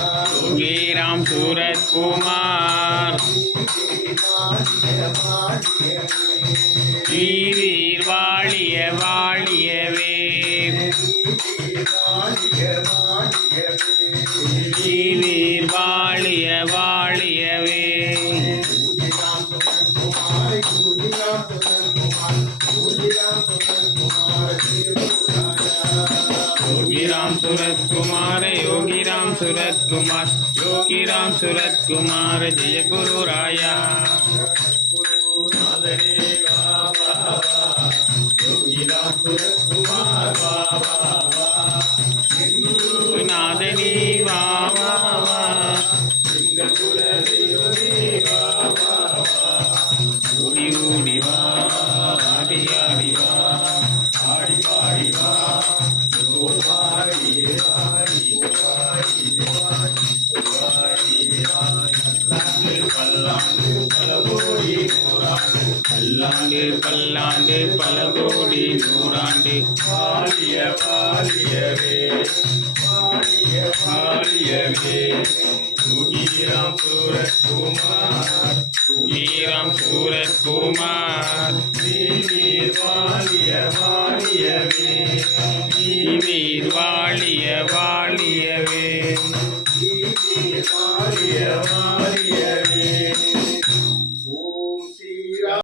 யோகிராம் சூரத்குமார் வீரீர் வாழிய வாழியவே வீரீர் வாழிய வாழியவே योगीराम सूरत कुमार योगीराम सूरत कुमार योगीराम सूरत कुमार जय गुरु राया योगीराम सूरत कुमार नादनी बाबा ऊड़ी ऊड़ी वा आड़ी आड़ी वा आड़ी पाड़ी वा பல்லாண்டு பல்லாண்டு பல கோடி நூறாண்டு வாழிய வாழியவே வாழிய வாழியவே யோகிராம் சூரத்குமார் யோகிராம் சூரத்குமார் வீரீர் வாழிய வாழியவே வீரீர்